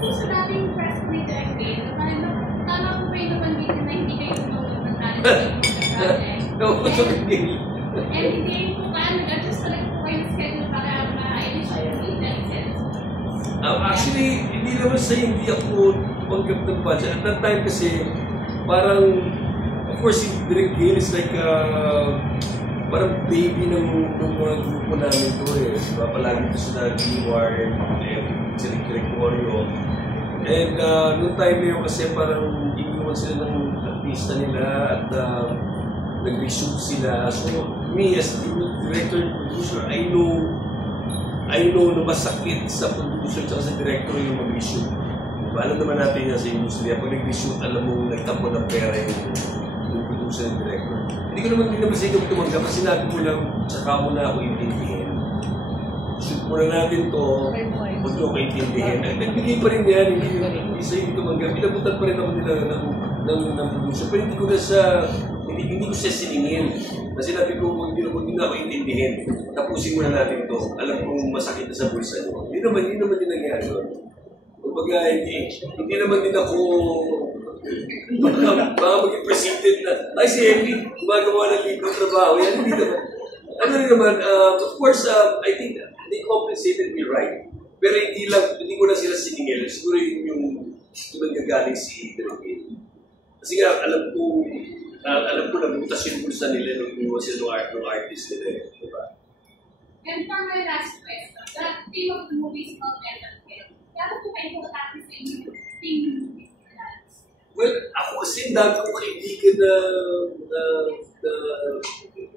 sa dating press ni Direk Dave, tama ko ba yung nabanggit na hindi kayo tumawag ng talent ng project? And hindi po ba, nag-adjust talaga po kayo schedule para ma-initiate yung license? Actually, hindi naman sa hindi ako tumanggap ng budget. At that time kasi, parang, of course, si Direk Dave is like, parang baby ng mga grupo namin to eh. Diba? Palagi ito sa D-Wire, si Gregorio. And noong time na yun kasi parang iniwan sila ng artista nila at nag-reshoot sila. So, me as director and producer, I know na masakit sa producer at sa director yung mag-reshoot. Diba? Alam naman natin yan sa industriya. Pag nag-reshoot, alam mo, nagtapo ng pera yung producer and director. Hindi ko naman sa ikaw tumanggap kasi sinabi mo lang, tsaka mo na ako intindihin. Shoot muna natin to, huwag nyo ako intindihin. Nagbigay pa rin yan, hindi sa ikaw tumanggap. Pinabutan pa rin ako nila ng producer. Pero hindi ko siya siningin. Kasi sinabi ko, huwag nyo na ako intindihin. Tapusin muna natin to. Alam kong masakit na sa bulsa nyo. Hindi naman din nangyari. Kumbaga, hindi naman din ako baka maging presented na, ay si Henry, gumagawa ng librong trabaho. Yan, hindi naman. Ano rin naman, of course, I think they compensated me right. Pero hindi ko na sila siningil. Siguro yun yung nagagaling si Direk. Kasi nga, alam ko na butas yung bulsa nila nung iwas sila ng artist nila. Diba? And for my last question, the theme of the movie is called End of Film. Kaya po kayo importante sa inyo theme ng movie? Well, ako kasi dami ko kaibigan na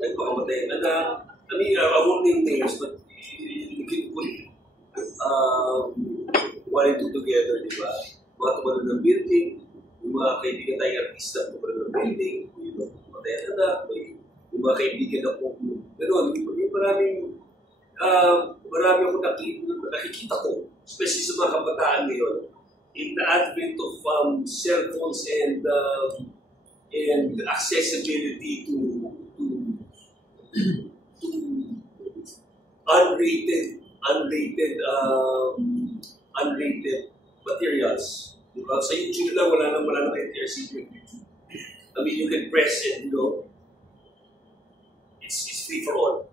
nagpakamatay. I mean, I won't name names, but you can put one and two together, di ba? Mga tumalo ng building, yung mga kaibigan tayong artista tumalo ng building, yung mga pumatay ang anak, yung mga kaibigan ako, gano'n, yung marami ako nakikita ko, especially sa mga kabataan ngayon. In the advent of cell phones and accessibility to unrated materials. Diba? Sa YouTube lang, wala nang entire secret. I mean, you can press it, it's free for all.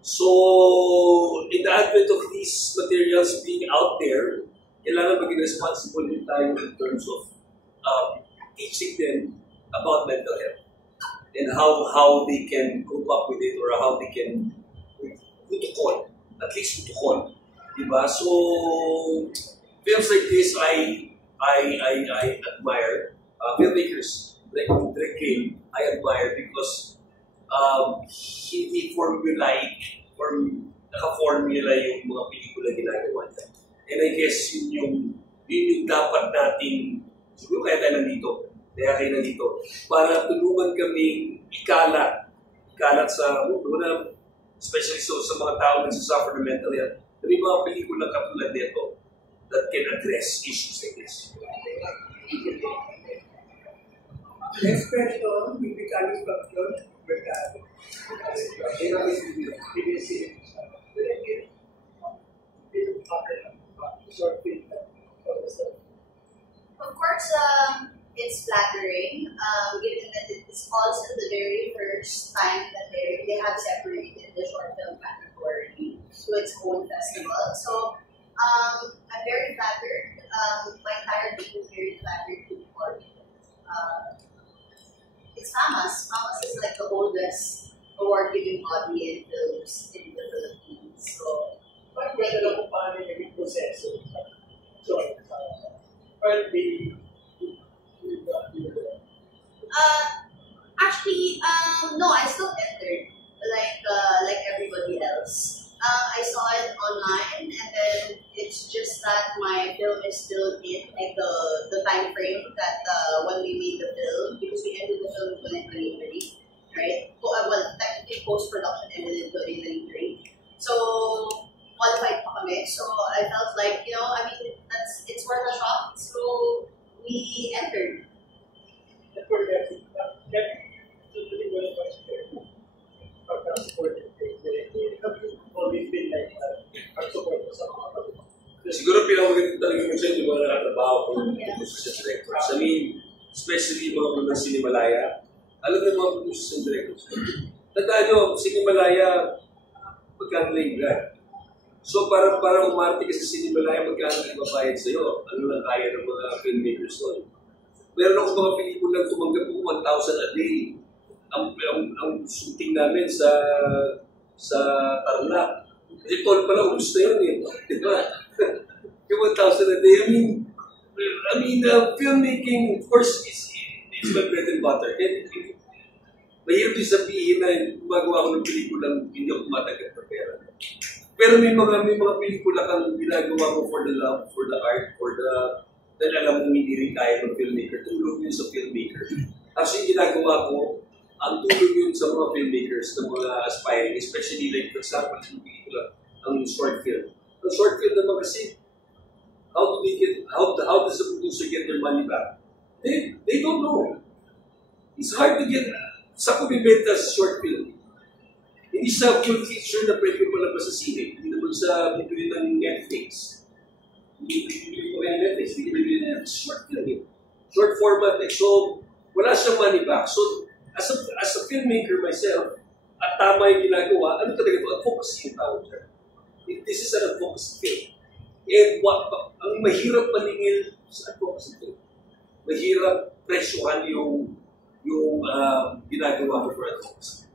So, in the advent of these materials being out there, kailangan maging responsible din tayo in terms of teaching them about mental health and how they can cope up with it or how they can tutukon, at least tutukon. Diba? So, films like this, I admire. Filmmakers like Direk Dave, I admire because hindi naka-formula yung mga pelikula ginagawa niya. And I guess yun yung dapat nating, siguro kaya tayo nandito, para tulungan kami ikalat sa mundo, especially sa mga tao na suffer ng mental health, na may mga pelikula katulad nito that can address issues like this. Next question, we become structured with that. Of course, it's flattering, given that it's also the very first time that they have separated the short film category to its own festival. So, I'm very flattered. My entire team is very flattered to be part of it. It's FAMAS. FAMAS is like the oldest award-giving body in films in the Philippines. So, but whether the company may be possessed. So, well, actually, no, I still entered like everybody else. I saw it online, and then it's just that my film is still in like the time frame that when we made the film, because we ended the film in 2023, right? Well, technically post-production ended in 2023. So qualified pa kami. So I felt like, I mean, it's worth a shot. So we entered. Siguro pinamaganda talaga mo siya yung mga nakatrabaho ko sa directors. I mean, especially yung mga mga Sinimalaya. Alam niyo mga producers and directors. Tandaan nyo, Sinimalaya, magkano lang yung grant. So para umarte ka sa Sinimalaya, magkano lang ibabayad sa'yo. Ano lang kaya ng mga filmmakers doon. Meron ako mga pelikulang tumanggap ko 1,000 a day. Ang shooting namin sa Tarlac. Kasi tol pala, ubus na yun eh. Diba? Yung 1,000 a day. I mean, filmmaking, of course, is my bread and butter. Mahirap yung sabihin na gumagawa ko ng pelikulang hindi ako tumatanggap ng pera. Pero may mga pelikula kang ginagawa ko for the love, for the art, dahil alam mo hindi rin kaya ng filmmaker. Tulong yun sa filmmaker. Actually, ginagawa ko, ang tulong yun sa mga filmmakers, ng mga aspiring, especially like, for example, yung pelikula, ang short film. Ang short film naman kasi, how does the producer get their money back? They don't know. It's hard to get, sa kumibenta sa short film. Hindi sa full feature na pwede mo palabas sa sine. Hindi naman sa bibili ng Netflix. Hindi bibili ko ng Netflix. Hindi bibili ng short film. Short format. So, wala siyang money back. So, as a filmmaker myself, at tama yung ginagawa, ano talaga ito? Advocacy yung tawag dyan. This is an advocacy film. And ang mahirap maningil sa advocacy film. Mahirap presyohan yung ginagawa ko for advocacy.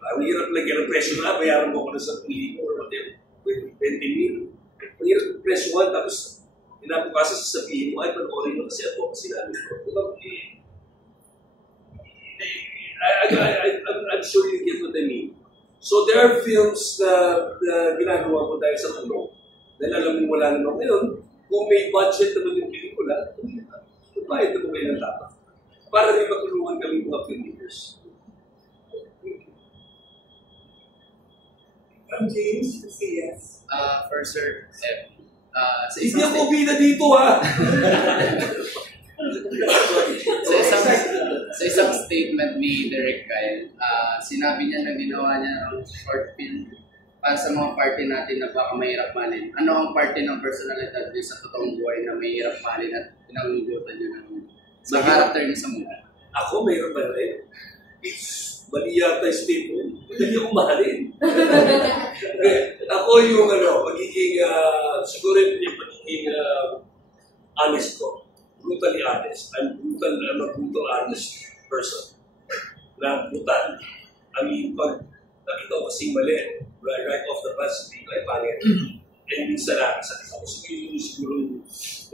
Ang hirap lagyan ng presyo na, bayaran mo ko na sa 1,000 or whatever, 20,000. Ang hirap ng presyo one, tapos pinapukasa sasabihin mo, ay, panoorin mo kasi advocacy namin. I'm sure you get what I mean. So there are films na ginagawa ko dahil sa tulong. Dahil alam mo wala naman ngayon, kung may budget naman yung pelikula, bayad na mo kayo ng tama. Para rin matulungan kami mga filmmakers. James, yes. For Sir F. Hindi ako bida dito ha! Sa isang statement ni Derek Kyle, sinabi niya na ginawa niya ng short film para sa mga party natin na baka mahirap malin. Ano ang party ng personalidad niyo sa totoong buhay na mahirap malin at pinangugutan niyo ng sa character niyo sa movie? Ako mahirap malin. Mali yata yung statement. Hindi ako mahalin. Ako yung magiging, siguro yung magiging honest ko. Brutally honest. I'm a brutal honest person. Na brutal. I mean, pag nakita ko kasing mali, right off the bat, sabihin ko ay pangit. And minsan sa ako siguro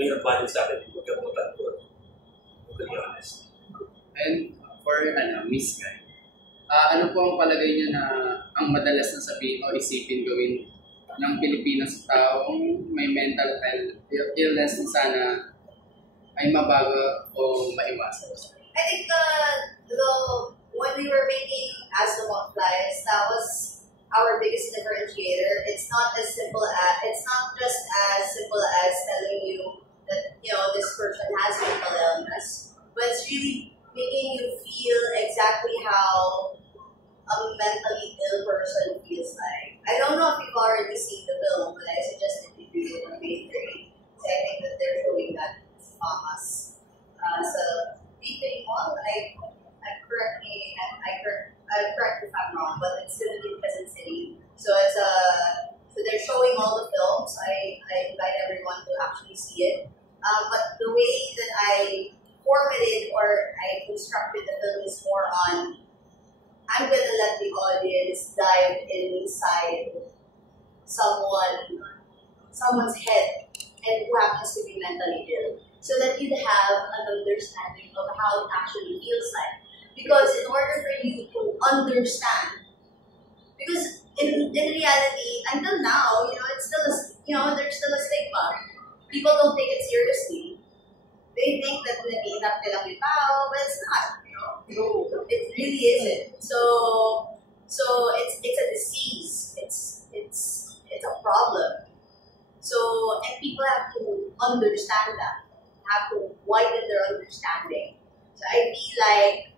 may napanin sa akin, hindi magkamutan ko. Brutally honest. And for Miss Guy, ano po ang palagay niya na ang madalas na sabihin o isipin gawin ng Pilipinas sa taong may mental illness na sana ay mabago o maiwasan? I think when we were making As the Moth Flies, that was our biggest differentiator. It's not just as simple as telling you that this person has mental illness, but it's really making you feel exactly how a mentally ill person feels like. I don't know if you've already seen the film, but I suggest that you do it on May 3. So I think that they're showing that on us. So Beacon Mall, I correct if I'm wrong, but it's going to be in Quezon City. So so they're showing all the films. I invite everyone to actually see it. But the way that I formatted or I constructed the film is more on, I'm going to let the audience dive inside someone's head and who happens to be mentally ill, so that you'd have an understanding of how it actually feels like. Because in order for you to understand, because in reality, until now, it's still there's still a stigma. People don't take it seriously. They think that nag-iinap ka lang yung tao, but it's not. It really isn't. So it's a disease. It's a problem. So, and people have to understand that, have to widen their understanding. So I feel like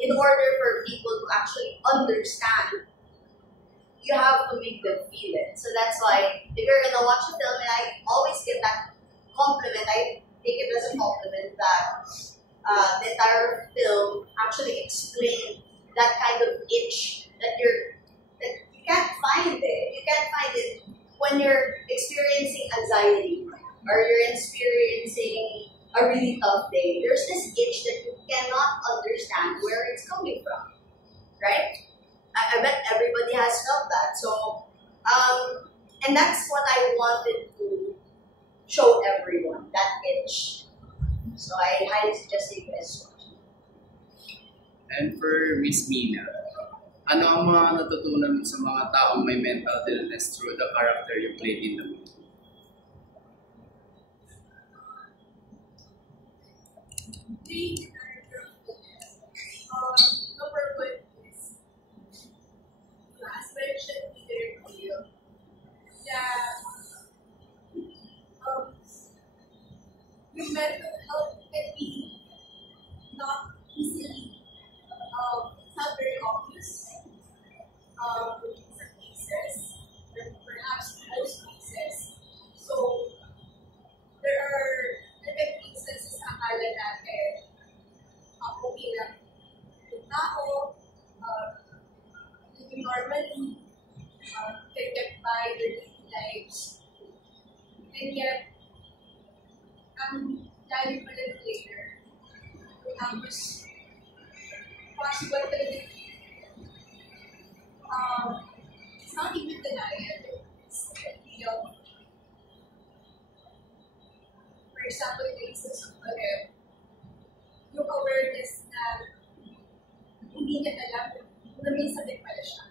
in order for people to actually understand you have to make them feel it. So that's why if you're gonna watch a film, and I always get that compliment, I take it as a compliment that the entire film actually explained that kind of itch that you can't find it. You can't find it when you're experiencing anxiety or you're experiencing a really tough day. There's this itch that you cannot understand where it's coming from, right? I bet everybody has felt that. So, and that's what I wanted to show everyone, that itch. So I highly suggest you guys watch. And for Miss Mina, ano ang mga natutunan mo sa mga taong may mental illness through the character you played in the movie? Being the character of illness, number one is, as mentioned earlier, that your mental health can be not easily, it's not very obvious in some cases, or perhaps most cases. So, there are different instances na akala natin okay lang yung tao, living normally, can get by their daily lives. And yet, ang dahil pa lang later, tapos possible talaga it's not even denial, it's real. For example, in the instance of Caleb, yung awareness na hindi niya alam na may sakit pala siya.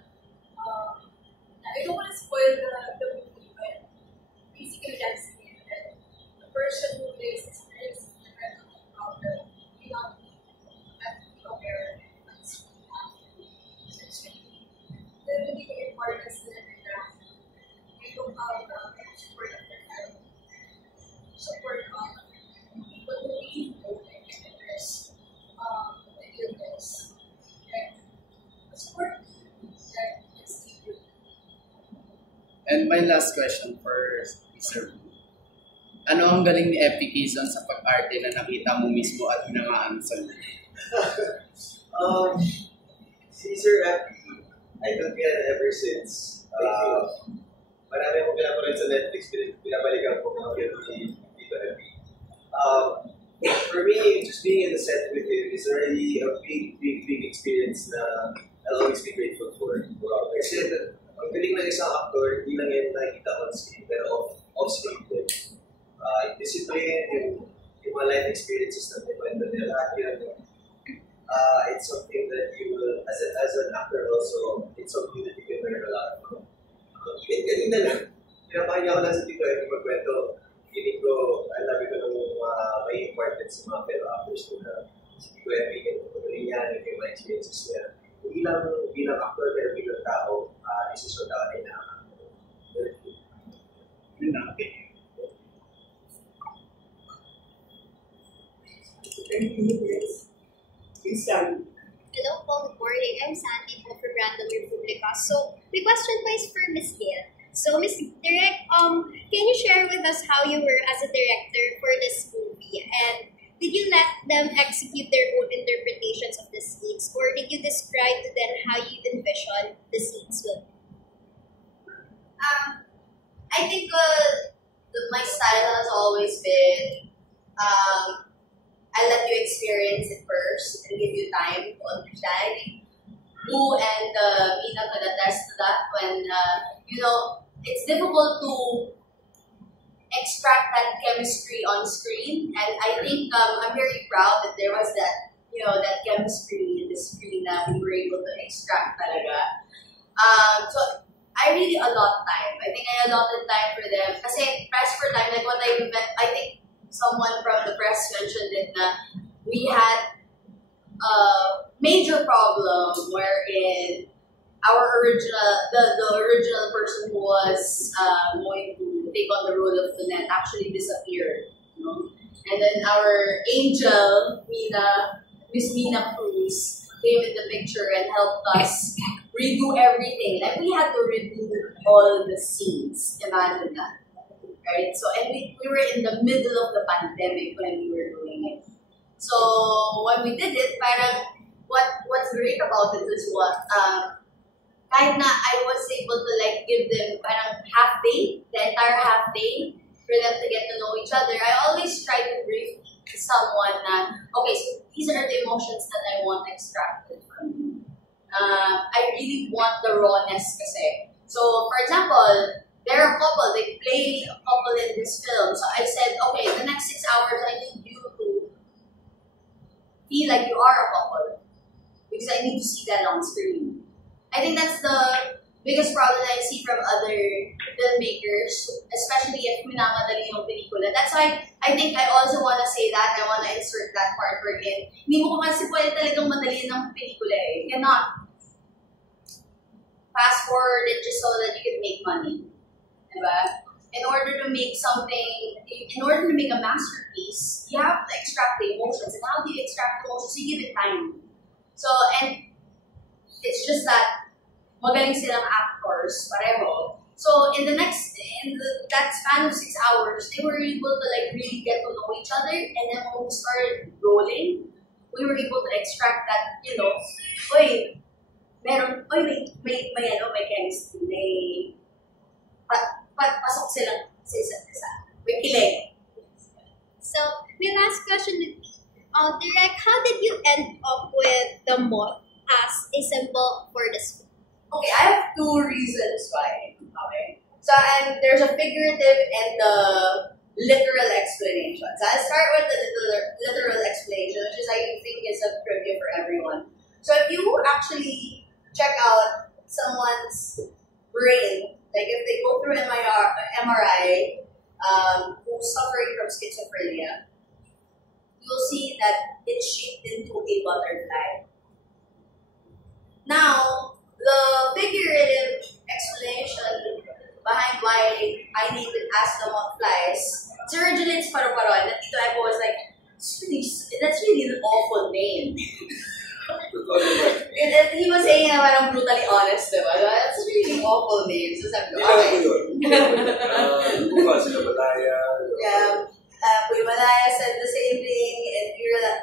I don't want to spoil the movie, but basically that's it. That the person who is experiencing the mental health problem may not be aware of what's really happening. So it's really the importance that they don't have support of their family, support of people who really know and can address the illness, and the support that is needed. And my last question for Mr. Wu. Ano ang galing ni Epi Quezon sa pag-arte na nakita mo mismo at hinangaan sa movie? Si Sir Epi, I don't get it ever since. Marami akong pinapanood sa Netflix, pinabalikan ko mga video ni Tito Epi. For me, just being in the set with him is already a big experience na I'll always be grateful for. Kasi ang galing ng isang actor, hindi lang yan nakikita on screen, pero off-screen din. Yung discipline, yung mga life experiences na may kwento nila, lahat yun. It's something that you will, as an actor also, it's something that you can learn a lot from. Even kanina lang, pinapakinggan ko lang sa Tito Epi magkwento. Feeling ko, alam ko nung may important sa mga fellow actors ko na si Tito Epi, patuloy niya, yung mga experiences niya. Hindi lang bilang actor, pero bilang tao, isusod ako ay Yun na, okay. Hello po, good morning. I'm Sandy po for Brandon Republica. So, my question po is for Ms. Gail. So, Ms. Direct, can you share with us how you were as a director for this movie? And did you let them execute their own interpretations of the scenes? Or did you describe to them how you envision the scenes will be? I think my style has always been I let you experience it first and give you time to understand. Boo and Mina could attest to that when, it's difficult to extract that chemistry on screen. And I think I'm very proud that there was that, that chemistry in the screen that we were able to extract talaga. So I really allot time. I think I allotted time for them. Kasi press for time, like what I think someone from the press mentioned it na we had a major problem wherein the original person who was going to take on the role of Lynette actually disappeared. And then our angel, Miss Mina Cruz, came in the picture and helped us redo everything. Like we had to redo all the scenes. Imagine that. Right? So, and we were in the middle of the pandemic when we were doing it. So, when we did it, parang, what's great about it is kahit na I was able to like give them parang half day, the entire half day, for them to get to know each other, I always try to brief someone na, okay, so these are the emotions that I want extracted from you. I really want the rawness kasi. So, for example, they're a couple, they play a couple in this film. So I said, okay, the next 6 hours, I need you to feel like you are a couple. Because I need to see that on screen. I think that's the biggest problem I see from other filmmakers, especially if minamadali yung pelikula. That's why I think I also want to say that, I want to insert that part wherein hindi mo kasi pwede talagang madaliin ng pelikula eh. You cannot fast forward it just so that you can make money. Diba? In order to make something, in order to make a masterpiece, you have to extract the emotions. And how do you extract the emotions? You give it time. So, and it's just that magaling silang actors, pareho. So, that span of 6 hours, they were able to like really get to know each other. And then when we started rolling, we were able to extract that, you know, may chemistry, pasok silang sa isa't isa. May kilig. So, my last question would be, Direk, how did you end up with the moth as a symbol for the school? Okay, I have 2 reasons why. Okay. So, and there's a figurative and the literal explanation. So, I'll start with the literal explanation, which is I think is a trivia for everyone. So, if you actually check out someone's brain, like if they go through MRI, who's suffering from schizophrenia, you'll see that it's shaped into a butterfly. Now, the figurative explanation behind why I named it As the Moth Flies, it originates paro-paro, and Tito Epo was like, that's really an awful name. And he was saying na parang brutally honest, diba? That's really awful name. So sabi ko, okay. Puy Malaya said the same thing,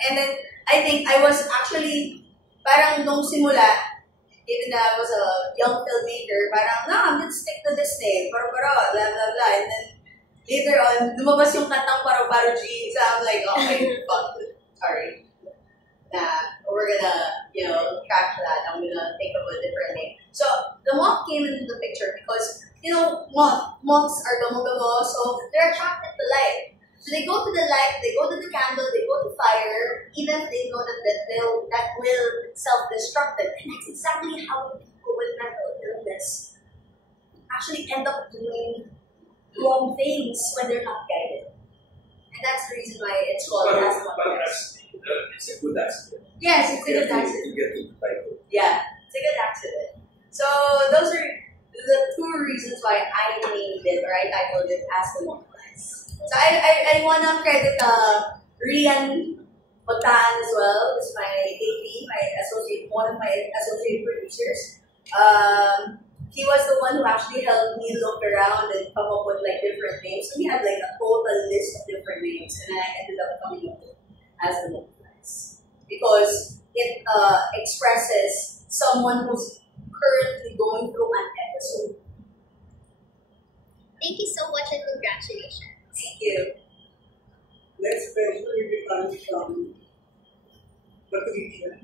and then I think I was actually, parang nung simula, even though I was a young filmmaker, parang, no, I'm gonna stick to this name, paro-paro, blah, blah, blah. And then later on, lumabas yung kantang Paro-Paro G, so I'm like, okay, fuck, sorry. We're gonna, trash that. I'm gonna think of a different name. So the moth came into the picture because, moths are gamo-gamo, so they're attracted to light. So they go to the light, they go to the candle, they go to fire, even if they know that will self-destruct them. And that's exactly how people with mental illness actually end up doing wrong things when they're not guided. And that's the reason why it's called As the Moth Flies. It's a good accident. Yes, it's a good accident. You get to the title. Yeah, it's a good accident. So those are the 2 reasons why I named it, or I titled it As the Moth Flies. So I want to credit Rian Magtaan as well, who's my AP, one of my associate producers. He was the one who actually helped me look around and come up with like different names. So we had like a total list of different names, and I ended up coming up with As the Moth Flies, because it expresses someone who's currently going through an episode. Thank you so much and congratulations. Thank you. Next question will be coming from Patricia.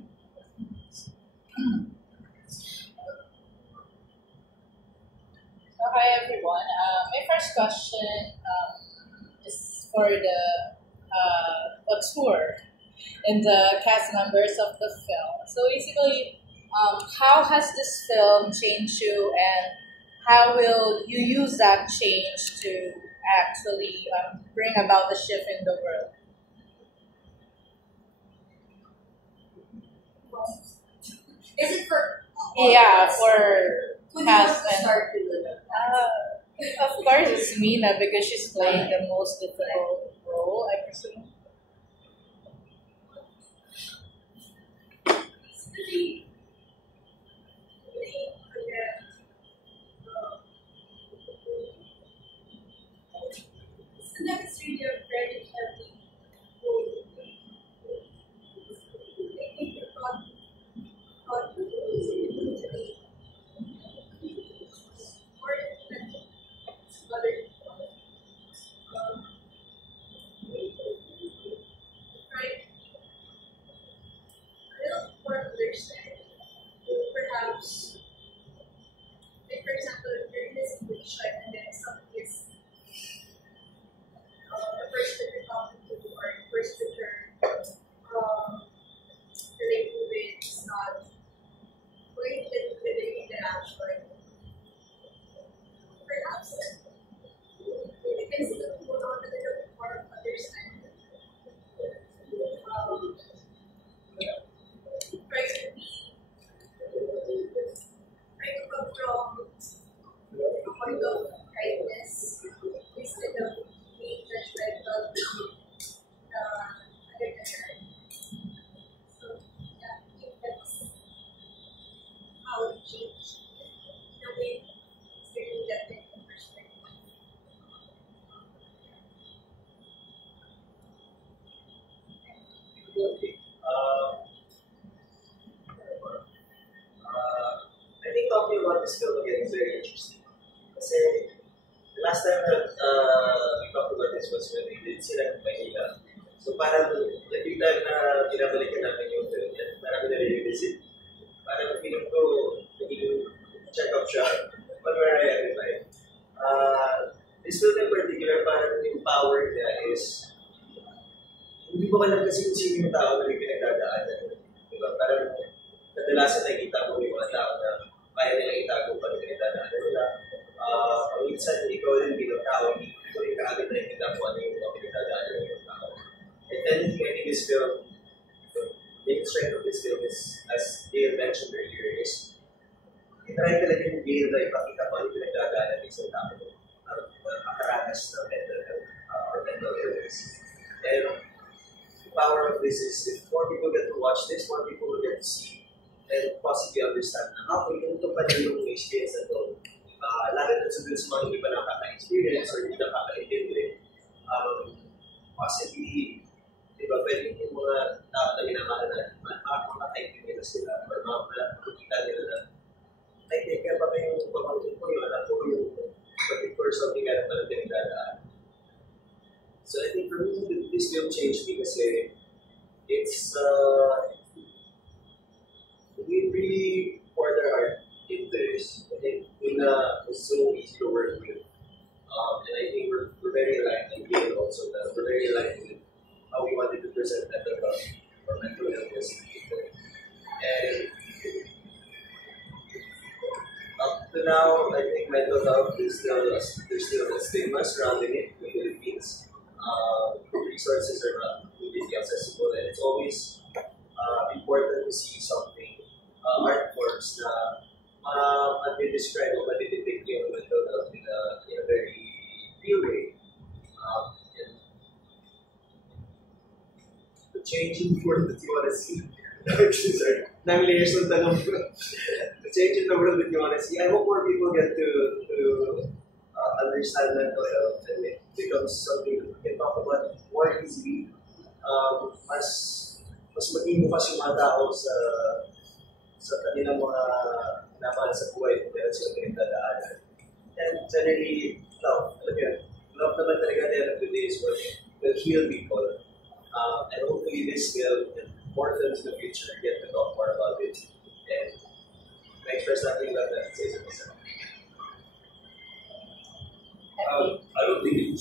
So, hi everyone. My first question is for the auteur and the cast members of the film. So basically, how has this film changed you, and how will you use that change to actually bring about the shift in the world? Is it for? Yeah, for Who cast wants to and start with it? of course it's Mina because she's playing the most difficult role, I presume. Okay. I think talking about this film again is very interesting. Kasi the last time that we talked about this was when we did sila ng Manila. So parang every time na binabalikan namin yung film, marami na re-revisit. Parang feeling ko naging check-up siya on where I am in life. This film in particular, parang yung power niya is hindi mo alam kasi kung sino yung tao na may pinagdadaanan. Diba? Parang kadalasan nakikita mo yung mga tao na kaya nilang itago pa yung pinagdadaanan nila. Minsan, ikaw din bilang tao, hindi ko rin kaagad nakikita mo ano yung mga pinagdadaanan ng yung tao. And anything I think this film, the main strength of this film is, as Dale mentioned earlier, is itry talaga yung Dale na ipakita mo ano yung pinagdadaanan ng isang tao makaranas ng mental health or mental illness. And the power of this is if more people get to watch this, more people will get to see and possibly understand na ganito pa rin yung experience na ito. Lalo na sa mga hindi pa nakaka-experience or hindi nakaka-intindi. Possibly, di ba, pwede yung mga tao na minamahal na makaka-type nila sila or makakita nila na ay, teka pa yung pamangkin ko, yung anak ko, yung particular something na pala pinagdadaan. So I think for me, this film changed me kasi it's we really poured our heart into this. I think Luna was so easy to work with. And I think we're very aligned and Gail also. We're very aligned with how we wanted to present mental health or mental illness in people. And up to now, I think mental health is there's still a stigma surrounding it in the Philippines. Resources are not really accessible, and it's always important to see something, art forms na describe or depict yung mental health in a very real way. And the changing world that you want to see. Sorry, 9 layers ng tanong. The change in the world that you want to see. I hope more people get to understand mental health and it becomes something that we can talk about more easily. Mas maging bukas yung mga tao sa kanilang mga naman sa buhay kung meron silang pinagdadaanan. And generally, love. Love naman talaga at the end of the day is what will heal people. And hopefully this will, and more films in the future, get to talk more about it. And I express nothing but that to say something. I don't think it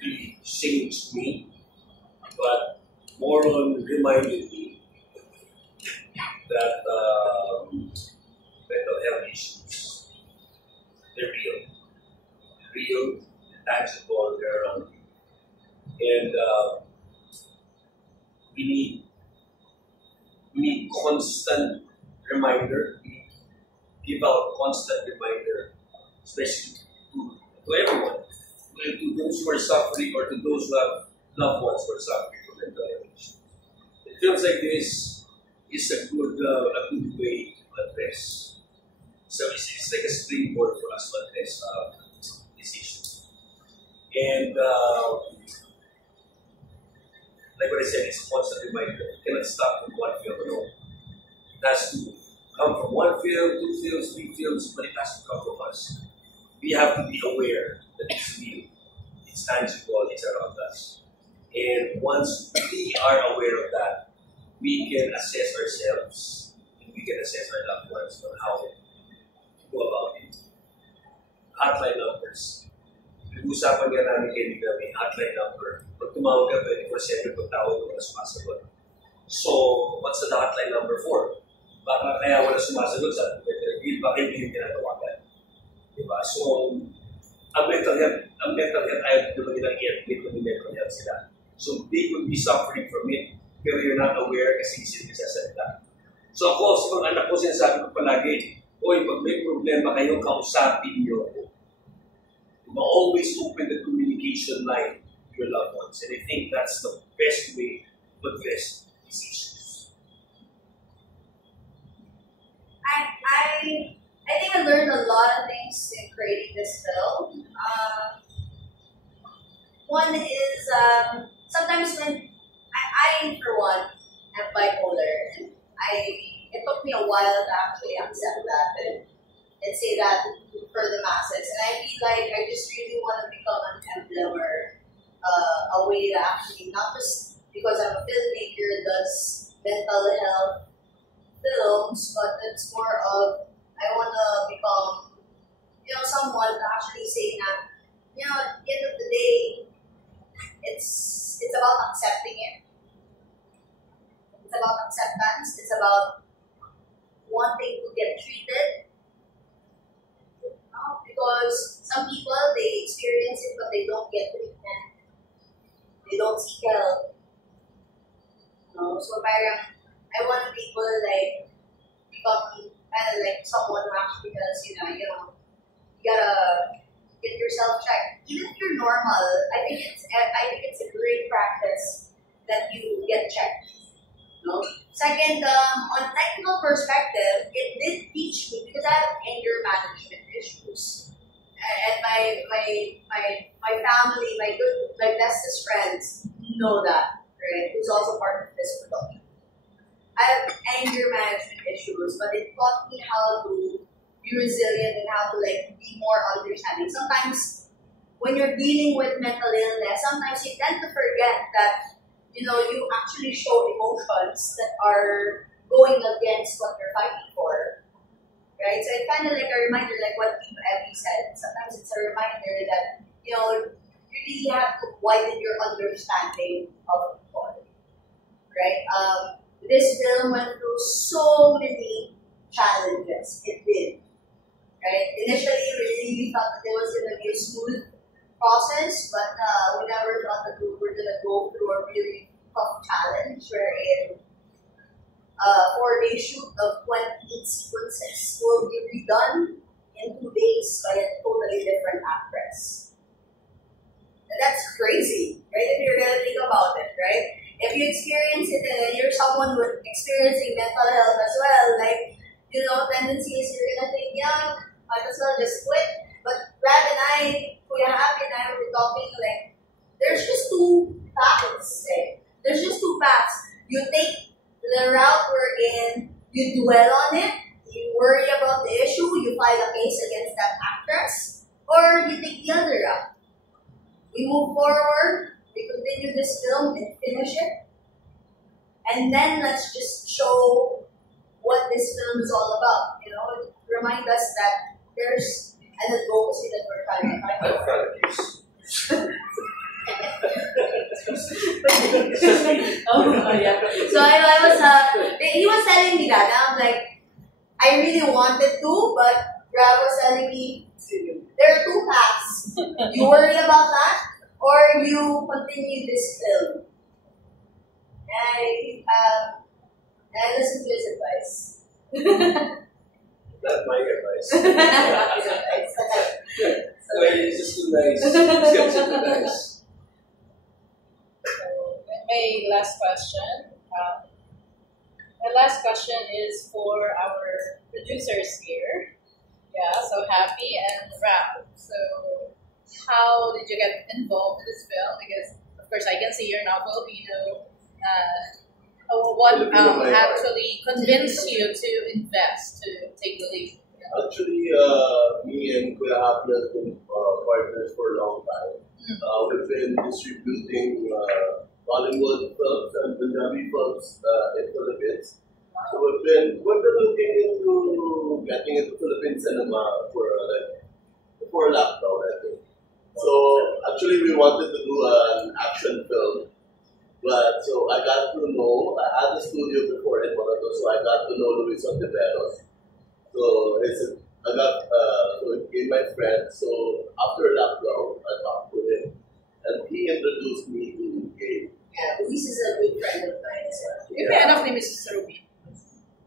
really changed me, but more on reminded me that mental health issues, they're real, tangible, they're around you. And we need constant reminder, give out constant reminder, especially to everyone, to those who are suffering or to those who have loved ones who are suffering from mental health. It feels like this is a good way to address. So it's like a springboard for us to address this issue. And like what I said, it's a constant reminder. It cannot stop with one film alone. It has to come from one film, 2 films, 3 films, but it has to come from us. We have to be aware that it's real, it's tangible, it's around us. And once we are aware of that, we can assess ourselves and we can assess our loved ones on how to go about it. Hotline numbers. Nag-usapan nga namin kayo na may hotline number. Pag tumawag ka 24/7, pag tawag mo na sumasagot. So, what's the hotline number for? Baka kaya wala sumasagot sa baka hindi yung ginagawagan. Diba? So, ang mental health ayaw naman nilang i-admit na may mental health sila. So, they will be suffering from it, pero you're not aware kasi hindi sila sasalita. So, ako, sa mga anak ko, sinasabi ko palagi, oy, pag may problema kayo, kausapin niyo ako. Always open the communication line to your loved ones. And I think that's the best way to address these issues. I think I learned a lot of things in creating this film. One is sometimes when I, for one, am bipolar, and it took me a while to actually accept that and say that for the masses. And I feel like I just really want to become an emblem or a way to actually, not just because I'm a filmmaker that does mental health films, but it's more of I want to become, someone to actually say that, at the end of the day, it's about accepting it. It's about acceptance. It's about wanting to get treated. Because some people, they experience it, but they don't get treatment. They don't seek help. So parang, I want to be able to become kind of like someone who actually does, you gotta get yourself checked. Even if you're normal, I think it's a great practice that you get checked. Second, on a technical perspective, it did teach me because I have anger management issues. And my family, my bestest friends know that, right? Who's also part of this production. I have anger management issues, but it taught me how to be resilient and how to be more understanding. Sometimes when you're dealing with mental illness, sometimes you tend to forget that you actually show emotions that are going against what you're fighting for. Right? So it's kind of like a reminder, like what Evie said. Sometimes it's a reminder that, you really have to widen your understanding of people. Right? This film went through so many challenges. It did. Right? Initially, we thought that it was going to be a smooth process, but we never thought that we were going to go through a really tough challenge wherein 4-day shoot of 28 sequences will be redone in 2 days by a totally different actress. And that's crazy, right? If you're going to think about it, right? If you experience it and you're someone with experiencing mental health as well, tendency is you're going to think, might as well just quit. But Brad and I, Kuya Happy and I were talking there's just two paths. There's just two paths. You take the route we're in, you dwell on it, you worry about the issue, you file a case against that actress, or you take the other route. We move forward, we continue this film and finish it, and then let's just show what this film is all about. Remind us that there's an advocacy that we're trying to find. I've got a case. Yeah. So I was, he was telling me that, and I'm like, I really wanted to, but Brad was telling me, there are two paths. You worry about that, or you continue this film. And I listened to his advice. Not my advice. Not his advice. Well, it's just too nice. It's just too nice. My last question. My last question is for our producers here. Yeah, so Happy and Rap. So, how did you get involved in this film? Because, of course, I can see you're not Filipino. What actually convinced you to invest, to take the lead? Actually, me and Kuya Happy have been partners for a long time. We've been distributing Bollywood films and Punjabi films in Philippines. So we've been looking into getting into Philippine cinema before lockdown, I think. So actually, we wanted to do an action film. But so I got to know, I had a studio before in Monaco, so I got to know Luis Ontiveros. So so he became my friend. So after lockdown, I talked to him, and he introduced me to Gabe. Yeah, Luis is a good friend of mine as well. Yung may anak ni Mrs. Ruby.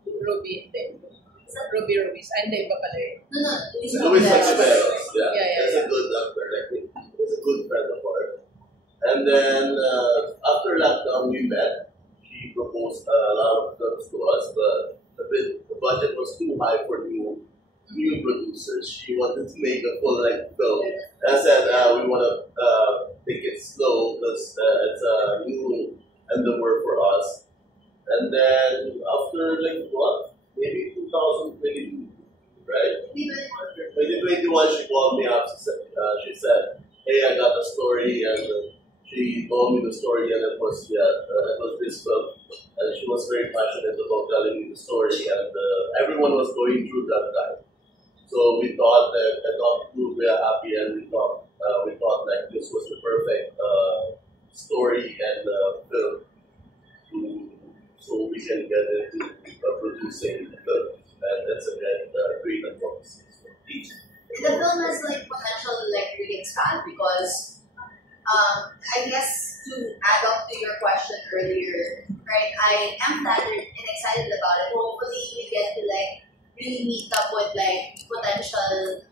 Ruby, hindi. Ruby Ruiz. Ay, hindi pa pala eh. No, Luis Ontiveros, Yeah. He's a good actor, he's a good friend of ours. And then after lockdown, we met. She proposed a lot of films to us, but the budget was too high for new producers. She wanted to make a full-length film. And I said, we want to take it slow because it's a new endeavor for she told me the story, and it was this film, and she was very passionate about telling me the story, and everyone was going through that time. So we thought to be happy, and we thought like this was the perfect story and film so we can get into producing the film, and that's a great and promising. The film has like potential to like really expand because I guess to add up to your question earlier, right? I am flattered and excited about it. Hopefully we get to like really meet up with like potential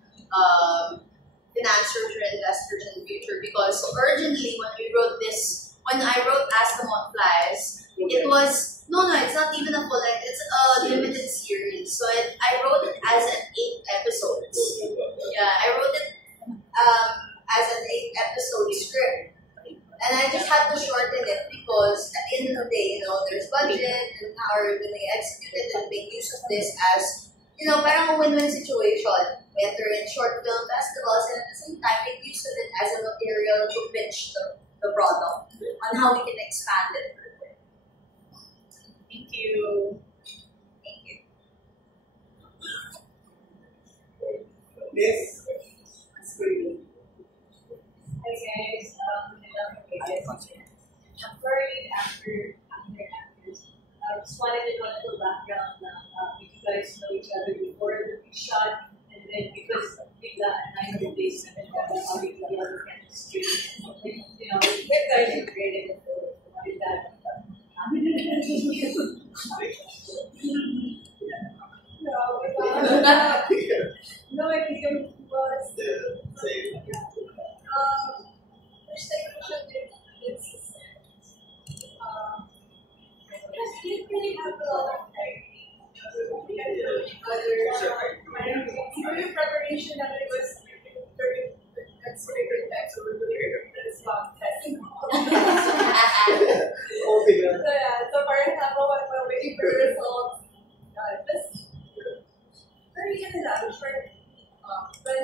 financiers or investors in the future because originally when I wrote Astamont Flies, it was it's not even a full length, it's a limited series. So I wrote it as an 8 episodes. Yeah, I wrote it as an 8-episode script. And I just had to shorten it because at the end of the day, there's budget and how are we going to execute it and make use of this as, parang a win-win situation. We enter in short film festivals and at the same time make use of it as a material to pitch the product on how we can expand it further. Thank you. Thank you. Yes. That's great. Hi guys, I'm worried after actors. I just wanted to know a little background if you guys know each other before the shot, and then because bigla at 9 days and then how we the other chemistry. You guys are creative. What is that? No idea who it was. Same. There's like it's because you didn't really have a lot of time. During preparation, and it was during that's very good time, so we're doing this long testing. So parang habang while waiting for the results, just very short. But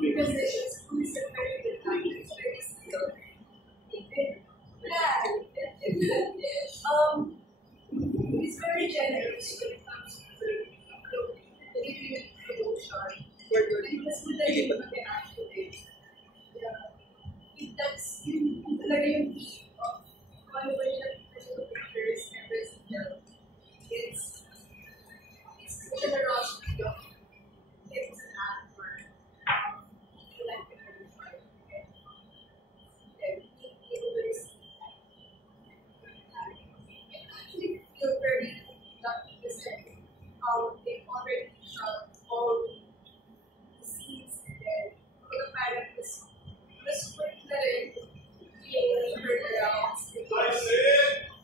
because it's very good time, it's very skilled. He's very generous when it comes to giving promotion. Because with the name of the activate, that's talaga yung key of one way that personal pictures and resume. It's generosity of it's an act for collective everybody. Actually feel very lucky to say they've already shot all the scenes and then the parent was quick na rin yung turnarounds because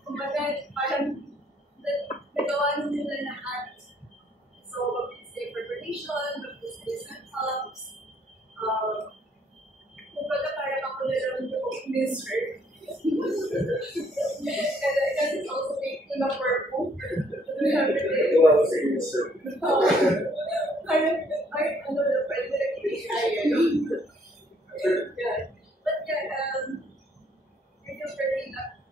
kumbaga parang nagawa nila lahat. So mabilis na yung preparation, mabilis na yung setups, kumbaga parang ako na lang yung minister. Because it's also making a purple. But yeah, I feel very lucky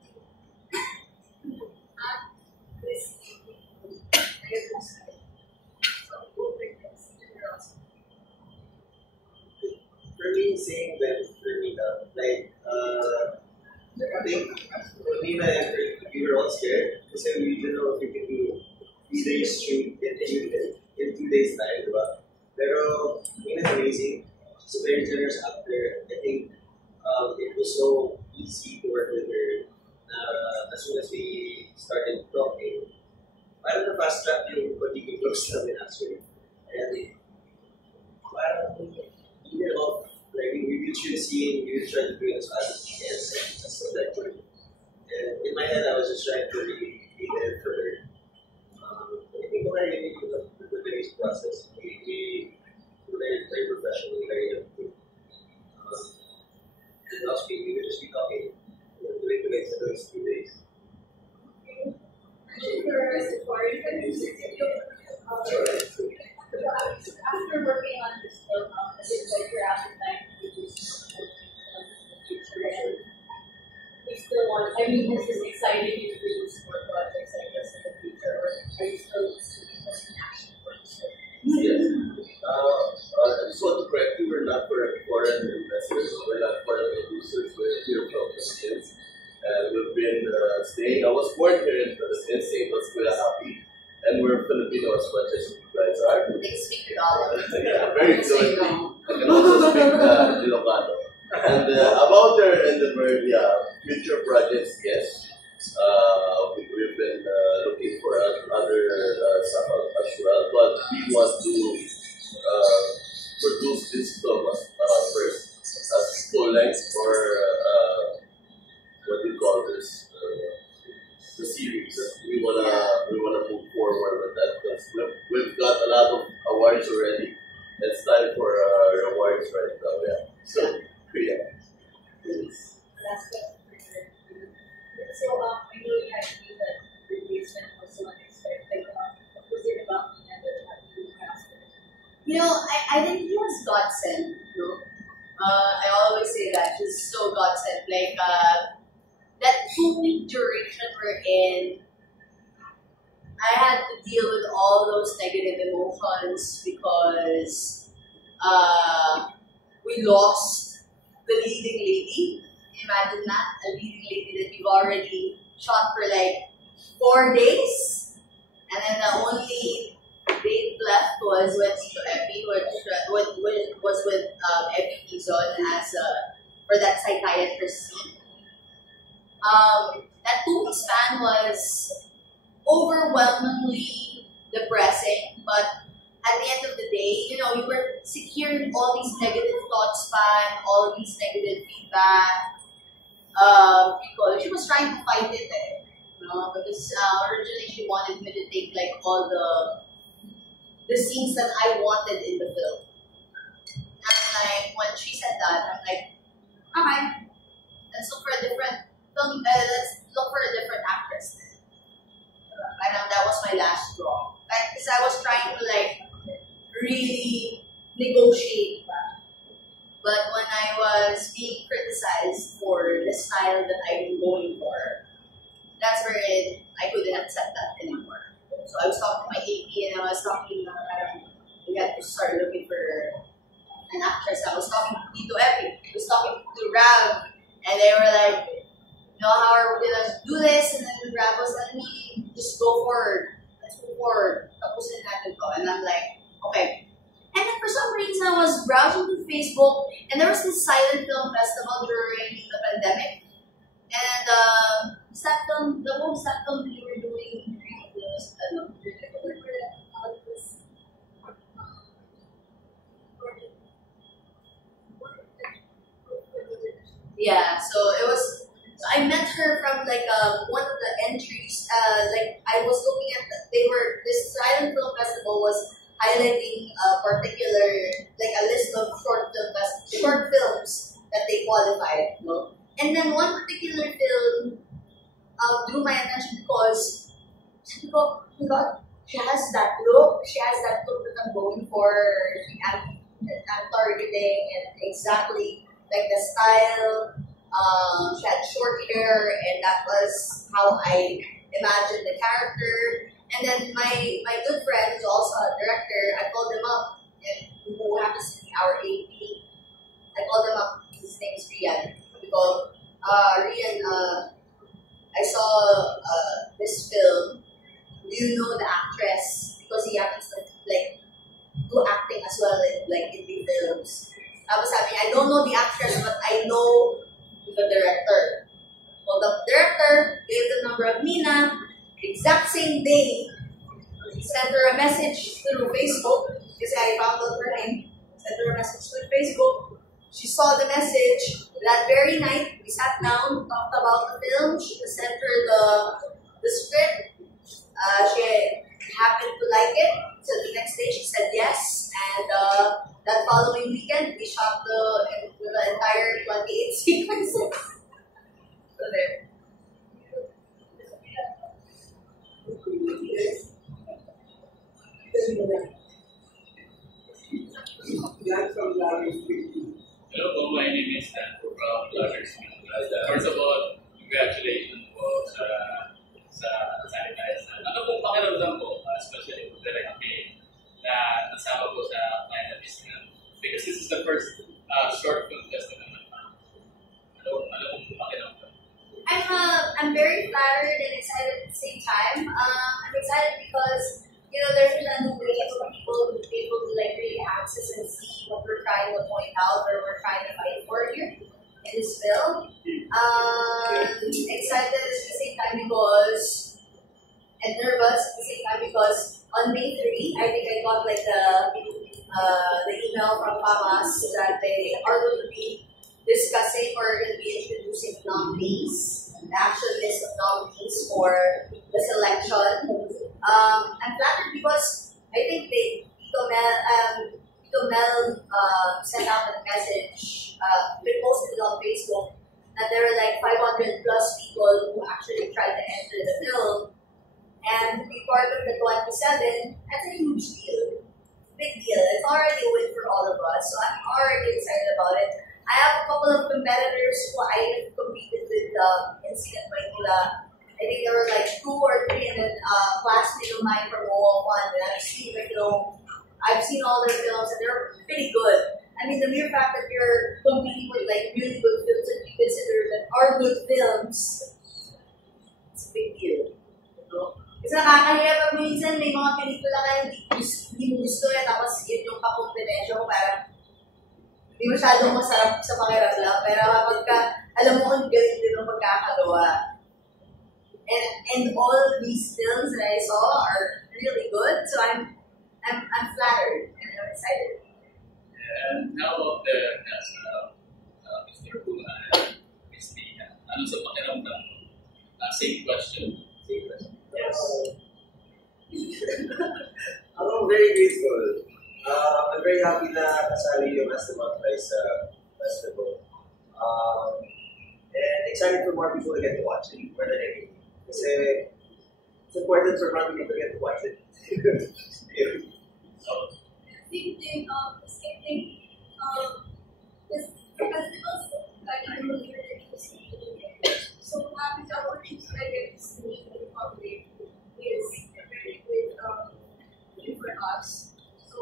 at this For me, same with Fernita. Like, I think Fernita and we were all scared because we didn't know if we could do 3 days straight in 2 days time, diba? Pero Nina's amazing. She's a very generous actor. I think it was so easy to work with her. As soon as we started talking, parang na-fast track yung pagiging close namin actually. And parang even off, like we would shoot a scene, we would try to do it as fast as we can, as so that could. And in my head, I was just trying to really be there for her. I think we're really good with the release process. We were very professional, very helpful. And last week, we would just be talking, doing the next 2 days. After working on this film, is it like your appetite to do on? I mean, has this excited you to do more projects like this in the future, or are you still seeking for some action for this? Yes. So to correct you, we're not foreign investors, we're not foreign producers, we're here from the Philippines. And we've been staying, I was born here in the Philippines, staying was Kuya Happy. And we're Filipino as much as you guys are. They speak Tagalog. Yeah, very fluently. I can also speak Ilocano. And about our endeavor, future projects, yes. We've been looking for other stuff as well, but we want to produce this film first as full length or what do you call this? The series. We wanna move forward with that because we've got a lot of awards already. It's time for awards right now. Yeah. So yeah. Last question. So I know you had to do that replacement was so unexpected. What was it about me and the cast? You know, I think he was God sent. You know, I always say that he's so God sent. Like that 2-week duration we're in, I had to deal with all those negative emotions because we lost the leading lady. Imagine that, a leading lady that we've already shot for like 4 days, and then the only date left was with Tito Epi, which was with Epi Quezon as for that psychiatrist scene. That 2-week span was overwhelmingly depressing, but at the end of the day, you know, we were securing all these negative thought span, all these negative feedback, because she was trying to fight it, you know, because originally she wanted me to take like all the scenes that I wanted in the film. And like when she said that, I'm like, okay, let's look for a different film. Let's look for a different actress. And that was my last draw. Because I was trying to like really negotiate that. But when I was being criticized for the style that I'm going for, that's where I couldn't accept that anymore. So I was talking to my AP and I was talking, we had to start looking for an actress. I was talking to Tito Epi, I was talking to Rav, and they were like, you know, how are we gonna do this? And then Rav was telling me, just go forward. Let's go forward. Tapusin natin to. And I'm like, okay. And then for some reason, I was browsing through Facebook, and there was this silent film festival during the pandemic. And the whole set film we were doing was, yeah, so it was. So I met her from like one of the entries. Like I was looking at this silent film festival was highlighting a particular, like a list of short films that they qualified, you know? And then one particular film drew my attention because she has that look that I'm going for. I'm targeting and exactly like the style. She had short hair, and that was how I imagined the character. And then my good friend, who's also a director, I called him up, and who happens to be our AP. I called him up. His name is Rian. Because Rian, I saw this film. Do you know the actress? Because he happens to like do acting as well in like indie films. I was having, I don't know the actress, but I know the director. Well, the director gave the number of Mina. Exact same day, sent her a message through Facebook because I found out her name. Sent her a message through Facebook. She saw the message. That very night, we sat down, talked about the film. She sent her the script. She happened to like it. So the next day, she said yes. And that following weekend, we shot the entire 28 sequences. So there. Hello, my name is Dan from Blackers. First of all, congratulations. I'm very flattered and excited at the same time. I'm excited because there's a new way for people to be able to like really access and see what we're trying to point out or we're trying to fight for here in this film. Excited at the same time because and nervous at the same time because on May 3, I think I got like the email from Pamas that they are going to be discussing or going to be introducing nominees, the actual list of nominees for the selection. I'm flattered because I think Tito Mel sent out a message, they posted it on Facebook, that there were like 500 plus people who actually tried to enter the film. And to be part of the 27, that's a huge deal. Big deal. It's already a win for all of us, so I'm already excited about it. I have a couple of competitors who I have competed with in Sikat Manila. I think there were like 2 or 3, and then classmates of mine from OO1 that I've seen their film. I've seen all their films, and they're pretty good. I mean, the mere fact that you're competing with like really good films that we consider that are good films, it's a big deal. Kasi nakakahiya pag minsan may mga pelikula ka hindi mo gusto tapos yun yung kakompetensya mo, parang hindi masyadong masarap sa pakiramdam. Pero kapag ka, alam mo kung galing din ang pagkakagawa. And all these films that I saw are really good, so I'm flattered and I'm excited. And how about the Mr. Hu and Ms. Tia? Ano sa pakiramdam? Same question. Yes. I'm very grateful. I'm very happy na kasali yung Astronaut Prize festival. And excited for more people to get to watch it more than anything. Kasi it's important for more people to get to watch it. This festival's like I'm really so happy to working together to see the public is very good for us. So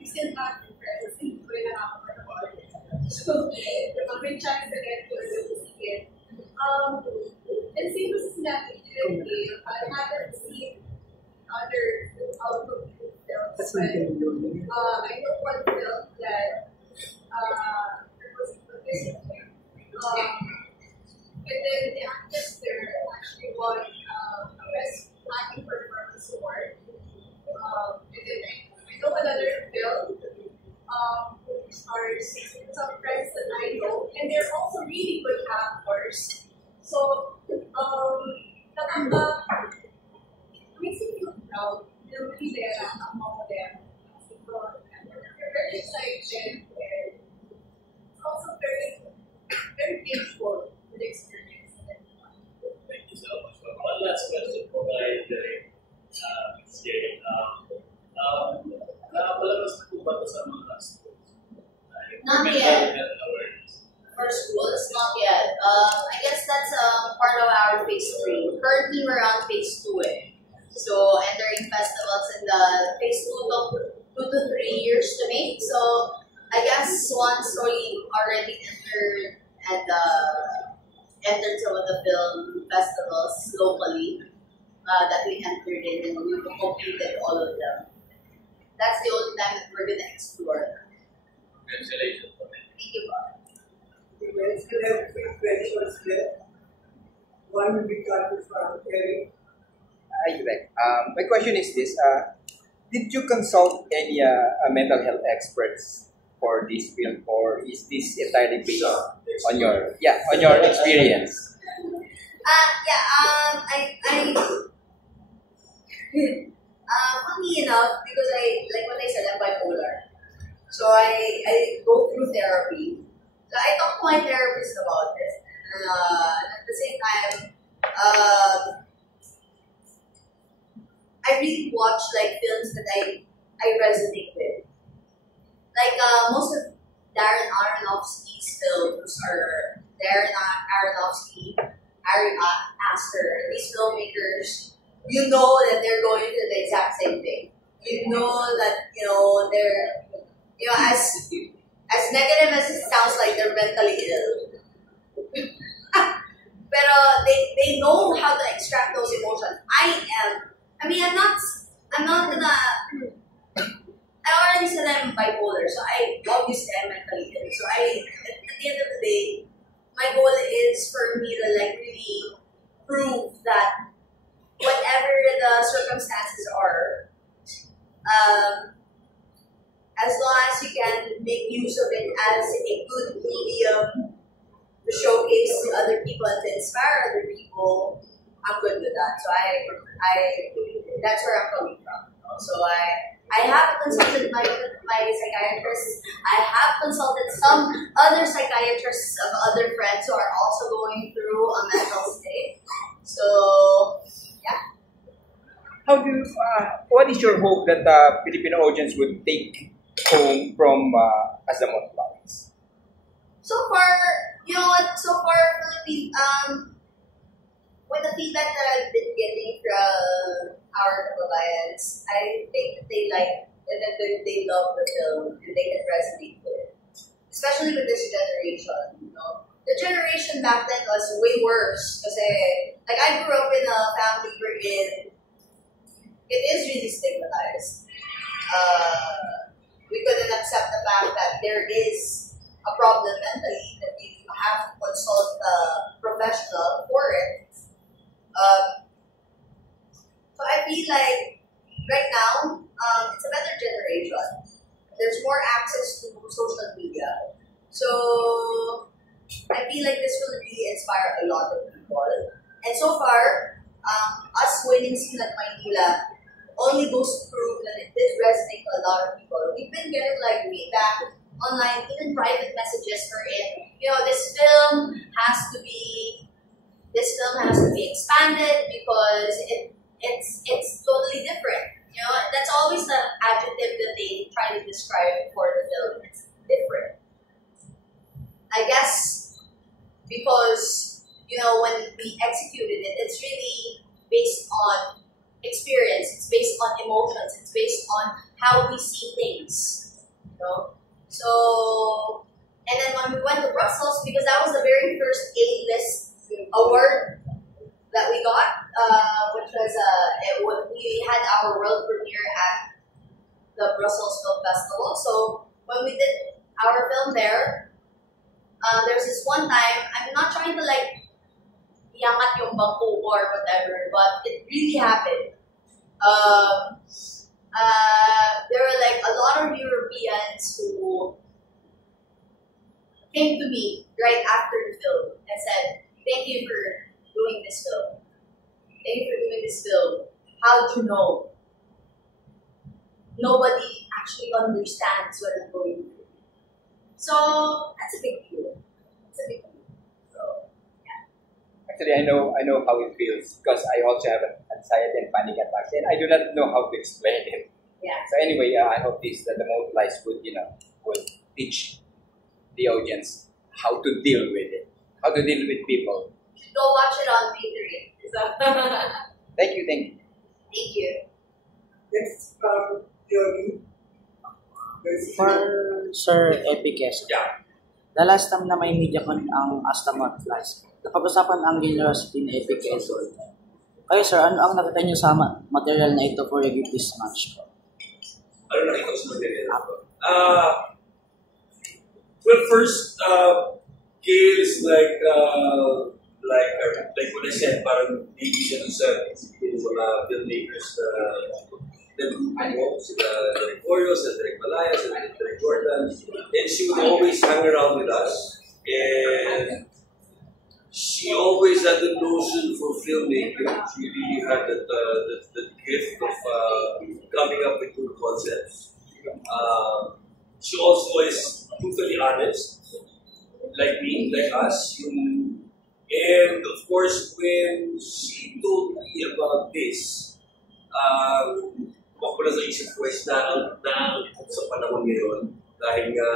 we still have friends, I think we're gonna have about it. So there's a great chance to get to see it. And same as that, I haven't seen other outlook films. I know one film that was and then the actress there actually won a Best Latin Performance Award. And then I know another film who stars some friends that I know, and they're also really good actors. So, makes me feel proud. They're really there among them. We're very excited, and it's also very, very painful. Experience. Thank you so much. One last question for my Jay. Palabas na po ba ito sa mga schools? Not yet. For schools, not yet. I guess that's part of our phase 3. Currently, we're on phase 2. So, entering festivals in the phase 2 took 2 to 3 years to make. So, I guess once we already entered some of the film festivals locally that we entered in, and we completed all of them. That's the only time that we're going to explore. Congratulations. Thank you, Bob. We still have 3 questions left. One will be covered from Eric. Hi, Greg. My question is this. Did you consult any mental health experts for this film, or is this entirely based on your experience? Funny enough, because like what I said, I'm bipolar. So I go through therapy. So I talked to my therapist about this. And at the same time, I really watch like films that I resonate with. Like most of Darren Aronofsky's films are Darren Aronofsky, Ari Aster, these filmmakers, you know that they're going through the exact same thing. You know that, they're, as negative as it sounds like, they're mentally ill. Pero they know how to extract those emotions. I'm not gonna, I already said I'm bipolar, so obviously I'm mentally ill. So at the end of the day, my goal is for me to like really prove that whatever the circumstances are, as long as you can make use of it as a good medium to showcase to other people and to inspire other people, I'm good with that. So that's where I'm coming from. So I have consulted my psychiatrist. I have consulted some other psychiatrists of other friends who are also going through a mental state. So yeah. How do you, what is your hope that the Filipino audience would take home from Azamoth Lives? So far, you know what? So far, with the feedback that I've been getting from our alliance, I think that they like and that they love the film and they can resonate with it, especially with this generation. You know, the generation back then was way worse because, like, I grew up in a family wherein it is really stigmatized. We couldn't accept the fact that there is a problem mentally, that you have to consult a professional for it. So I feel like right now, it's a better generation. There's more access to social media. So I feel like this will really inspire a lot of people. And so far, us winning Silat Maynila only goes to prove that it did resonate to a lot of people. We've been getting like feedback online, even private messages for it. You know, this film has to be expanded because it's totally different. You know, that's always the adjective that they try to describe for the film. It's different. I guess because, you know, when we executed it, it's really based on experience, it's based on emotions, it's based on how we see things. You know? So, and then when we went to Brussels, because that was the very first A-list award that we got, which was we had our world premiere at the Brussels Film Festival. So when we did our film there was this one time, I'm not trying to like yangat yung bangko or whatever, but it really happened. There were like a lot of Europeans who came to me right after the film and said, "Thank you for doing this film. Thank you for doing this film. How'd you know? Nobody actually understands what I'm going through." So that's a big deal. It's a big deal. So yeah. Actually, I know how it feels because I also have anxiety and panic attacks, and I do not know how to explain it. Yeah. So anyway, I hope that the Moonlights would teach the audience how to deal with it, how to deal with people. Go watch it on May 3. Thank you. Thank you. Next, Joey. For Sir Epi Quezon. Yeah. The last time na may media con ang Azamoth Lives, napag-usapan ang generosity ni Epi Quezon. Kayo sir, ano ang nakita niyo sa material na ito for a gift this much? Ano nakita ko sa material na ito? Well, first, Gail is like what I said, parang baby siya sa mga filmmakers na grupo mo, sila Derek Borio, sila Derek Malaya, sila Derek Jordan, and she would always hang around with us, and she always had the notion for filmmaking. She really had the gift of coming up with good concepts. She also is brutally honest, like me, like us. And of course, when she told me about this, ako lang sa isip ko is na sa panahon ngayon, dahil nga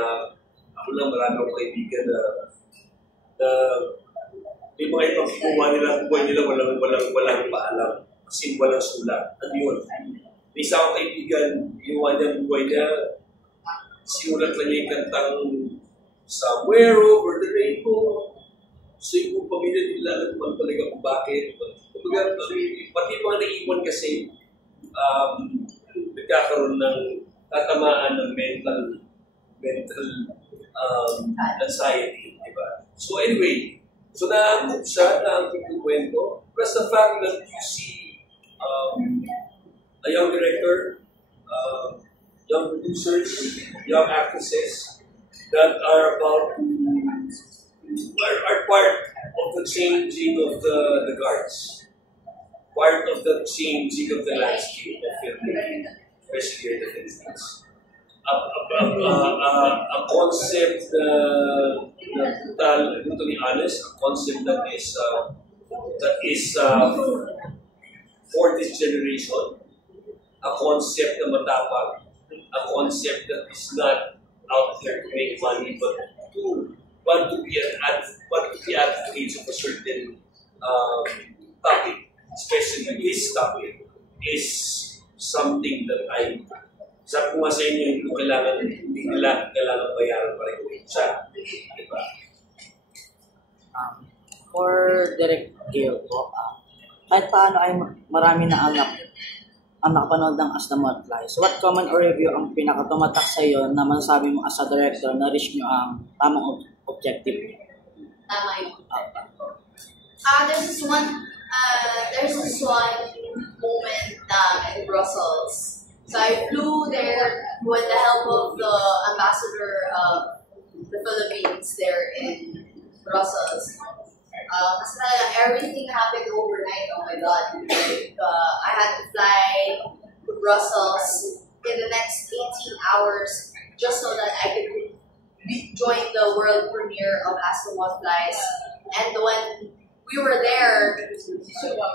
ako lang marami akong kaibigan na may mga ibang kinuha nila, buhay nila walang paalam, kasi walang sulat. Ano yun? May isa akong kaibigan, kinuha niya ang buhay niya, sinulat lang niya yung kantang Somewhere Over the Rainbow. So yung pamilya din nila naman talaga kung bakit. Kumbaga, pati mga naiwan kasi, nagkakaroon ng tatamaan ng mental anxiety, di ba? So anyway, so naangkop siya, naangkop yung kwento. Plus the fact that you see a young director, young producers, young actresses that are about are part of the changing of the guards, part of the changing of the landscape of filmmaking, especially here in the Philippines. A concept to be honest, a concept that is for this generation, a concept na matapag, a concept that is not out there to make money, but to be advocates of a certain topic, especially this topic, is something that sabi ko nga sa inyo, hindi nila kailangan bayaran pa rin siya. Diba? For Direct Gale po, kahit paano ay marami na ang nakapanood ng As the Moth Flies. What comment or review ang pinakatumatak sa iyo na masasabi mo as a director na reach nyo ang tamang objective? Tama yung there's this one moment in Brussels. So I flew there with the help of the ambassador of the Philippines there in Brussels. Kasi talaga, everything happened overnight. Oh my God. Like, I had to fly to Brussels in the next 18 hours just so that I could join the world premiere of As the Moth Flies. And when we were there,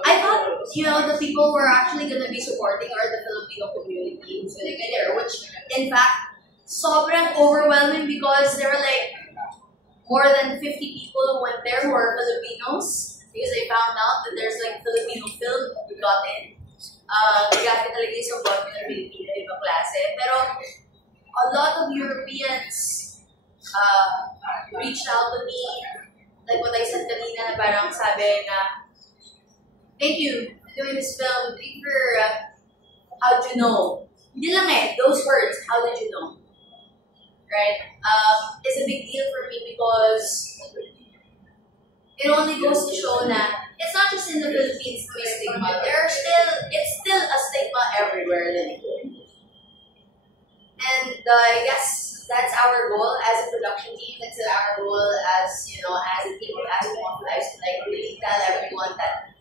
I thought, the people were actually going to be supporting the Filipino community who's going to be there, which in fact, sobrang overwhelming because there were like more than 50 people who went there who are Filipinos because they found out that there's like Filipino film we got in. Gamit talaga yung support ng Filipino ibang klase. Pero a lot of Europeans reached out to me, like what I said kanina, na parang sabi na, thank you for doing this film. Thank you for how'd you know? Hindi lang those words, how did you know? Right? It's a big deal for me because it only goes to show that it's not just in the Philippines na may stigma. It's still a stigma everywhere. And I guess that's our goal as a production team. It's our goal as a team of As the Moth Flies to like really tell everyone that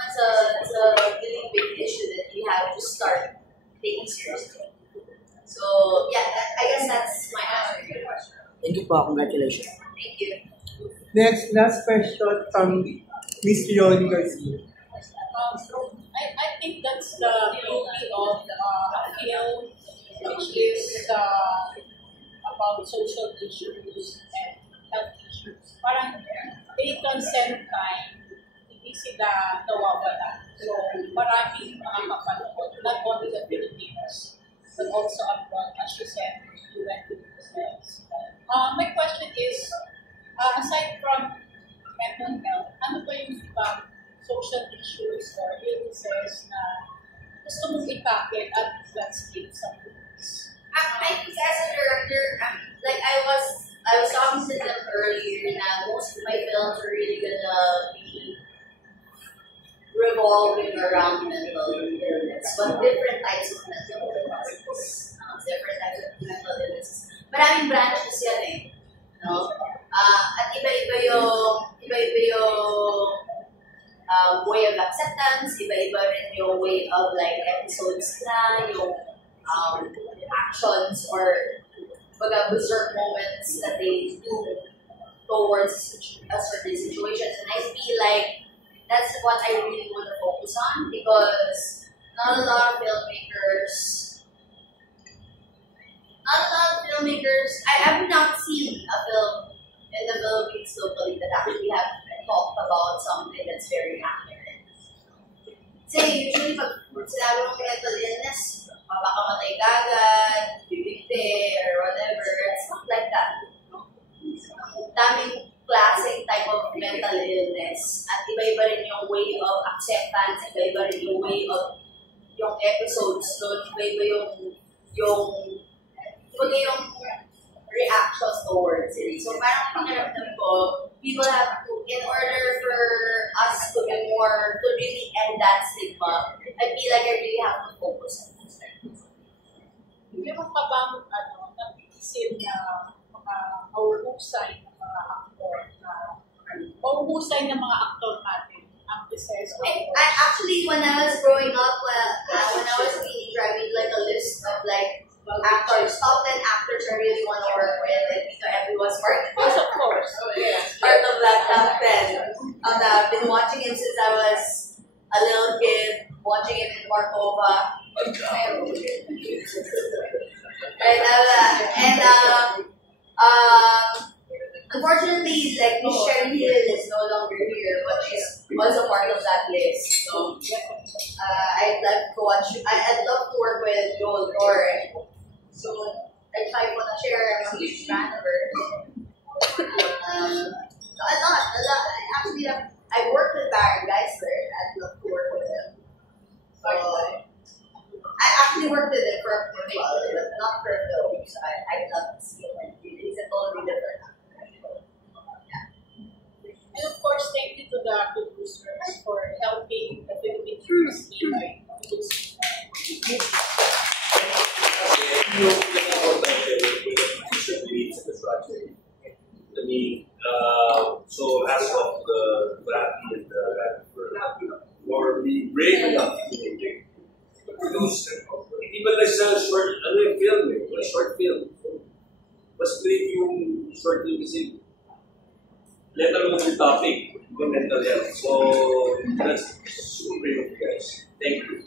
it's a really big issue that we have to start taking seriously. So yeah, I guess that's my answer to your question. Thank you po. Congratulations. Thank you. Next, last question from Miss Leonie Garcia. I think that's the beauty of the film, which is about social issues and health issues. Parang they consent time, hindi sila nawawala. So maraming makakapanood, not only the Filipinos, but also abroad, as you said, you went to the States. My question is, aside from mental health, ano ba yung ibang social issues or illnesses na gusto mong ipakit at landscape sa movies? I think as a director, like I was talking to them earlier na most of my films are really gonna be revolving around mental illness, but different types of mental illnesses. Maraming branches yan no? At iba-iba yung way of acceptance, iba-iba rin yung way of like episodes na, yung actions or berserk moments that they do towards a certain situation. And I feel like that's what I really want to focus on because not a lot of filmmakers, I have not seen a film in the Philippines locally that actually have talked about something that's very accurate. Kasi usually pag sinabi mong mental illness, mapakamatay ka agad, bibigte, or whatever, it's not like that. Daming klaseng type of mental illness. At iba-iba rin yung way of acceptance, iba-iba rin yung way of yung episodes doon, iba-iba yung reactions towards it. So parang pakiramdam ko, people have to, in order for us to be more, to really end that stigma, I feel like I really have to focus on this. Meron ka bang napitisip na mga mahusay ng mga aktor mahusay ng mga aktor natin ang business? Actually, when I was growing up, when I was a teenager, I made like a list of like actors, top 10 actors I really want to work with, and everyone's part of course. Part of that top 10. And I've been watching him since I was a little kid, watching him in Markova. Unfortunately, like Miss Sherry Hill is no longer here, but she was a part of that list. So I'd love to work with Joel Torre. So I try to share a huge fan of her. A lot. Actually, I worked with Baron Geisler. I'd love to work with him. So I actually worked with him for a while, but not for a film. So I'd love to see him. He's a totally different actor. And of course, thank you to the producers for helping the Philippine screenwriting. So as of the Bradley and the Radford, or be brave enough to make it. Hindi ba lang sa short, film short film. Mas brave yung short film kasi let alone the topic, the mental health. So that's super brave of you guys. Thank you.